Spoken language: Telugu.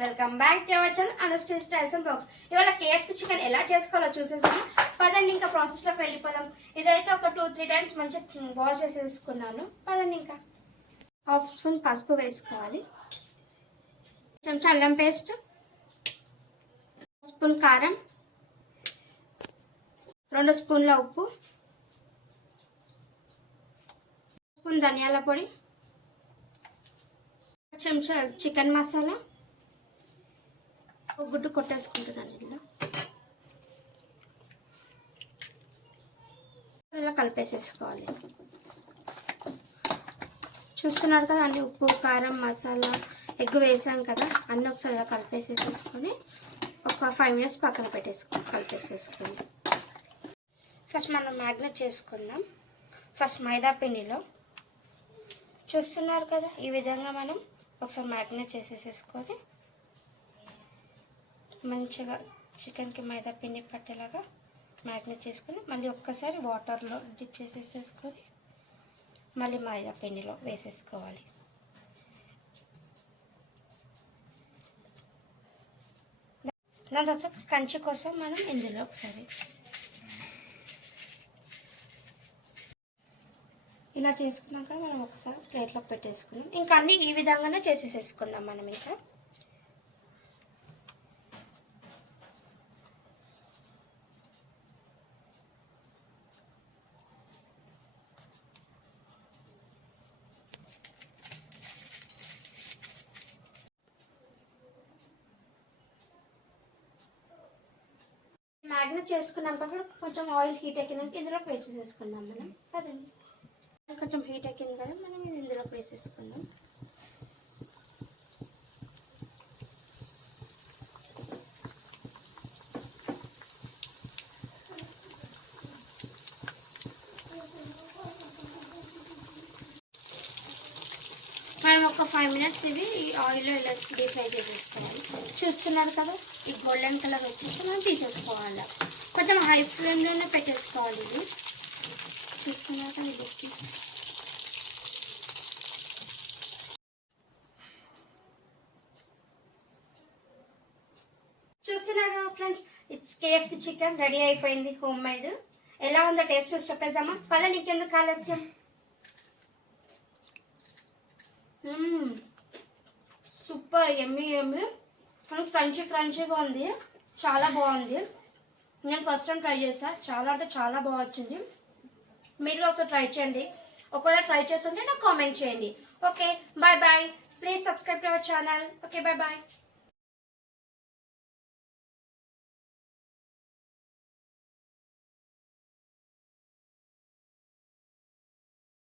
Welcome back to our channel Anushri styles and blogs. ఇవాళ KFC చికెన్ ఎలా చేసుకోవాలో చూసేసాము. పదండి ఇంకా ప్రాసెస్లోకి వెళ్ళిపోదాం. ఇదైతే ఒక 2-3 టైమ్స్ మంచిగా వాష్ చేసేసుకున్నాను. పదండి ఇంకా 1/2 స్పూన్ పసుపు వేసుకోవాలి, కొంచెం అల్లం పేస్ట్, 1 స్పూన్ కారం, 2 స్పూన్ల ఉప్పు, 1 స్పూన్ ధనియాల పొడి, చెంచా చికెన్ మసాలా, ఒక గుడ్డు కొట్టేసుకుంటున్నాను. ఇలా కలిపేసేసుకోవాలి. చూస్తున్నారు కదా, అన్ని ఉప్పు కారం మసాలా ఎగ్ వేసాం కదా, అన్నీ ఒకసారి ఇలా కలిపేసేసుకొని ఒక 5 మినిట్స్ పక్కన కలిపేసేసుకోండి. ఫస్ట్ మనం మ్యాగ్నెట్ చేసుకుందాం. ఫస్ట్ మైదా పిండిలో చూస్తున్నారు కదా, ఈ విధంగా మనం ఒకసారి మ్యాగ్నెట్ చేసేసేసుకొని మంచిగా చికెన్కి మైదా పిండి పట్టేలాగా మ్యాగ్నెట్ చేసుకొని మళ్ళీ ఒక్కసారి వాటర్లో డిప్ చేసేసేసుకొని మళ్ళీ మైదా పిండిలో వేసేసుకోవాలి. దాని తర్వాత క్రంచీ కోసం మనం ఇందులో ఒకసారి ఇలా చేసుకున్నాక మనం ఒకసారి ప్లేట్లో పెట్టేసుకున్నాం. ఇంకా అన్నీ ఈ విధంగానే చేసేసేసుకుందాం మనం. ఇంకా మ్యాగ్నెట్ చేసుకున్నాక కొంచెం ఆయిల్ హీట్ ఎక్కినాక ఇందులోకి వేసేసేసుకుందాం మనం. అదండి, కొంచెం హీట్ ఎక్కింది కదా, మనం ఇది ఇందులోకి వేసేసుకుందాం. మనం ఒక 5 మినిట్స్ ఇవి ఈ ఆయిల్లో ఇలా డీప్ ఫ్రై చేసేసుకోవాలి. చూస్తున్నారు కదా, ఈ గోల్డెన్ కలర్ వచ్చేసి మనం తీసేసుకోవాలి. కొంచెం హై ఫ్లేమ్లోనే పెట్టేసుకోవాలి. ఇది చూస్తున్నారు కదా, ఇది చూస్తున్నారు కదా ఫ్రెండ్స్, KFC చికెన్ రెడీ అయిపోయింది. Home made. ఎలా ఉందో టేస్ట్ చూసి చెప్పేద్దామా? పదండి, ఇంకెందుకు ఆలస్యం. సూపర్ ఎమ్మీ క్రంచీగా ఉంది, చాలా బాగుంది. నేను ఫస్ట్ టైం ట్రై చేస్తాను, చాలా అంటే చాలా బాగా వచ్చింది. మీరు ఒకసారి ట్రై చేయండి. ఒకవేళ ట్రై చేస్తుంటే నాకు కామెంట్ చేయండి. Okay, bye bye. Please subscribe to our channel. Okay, bye bye.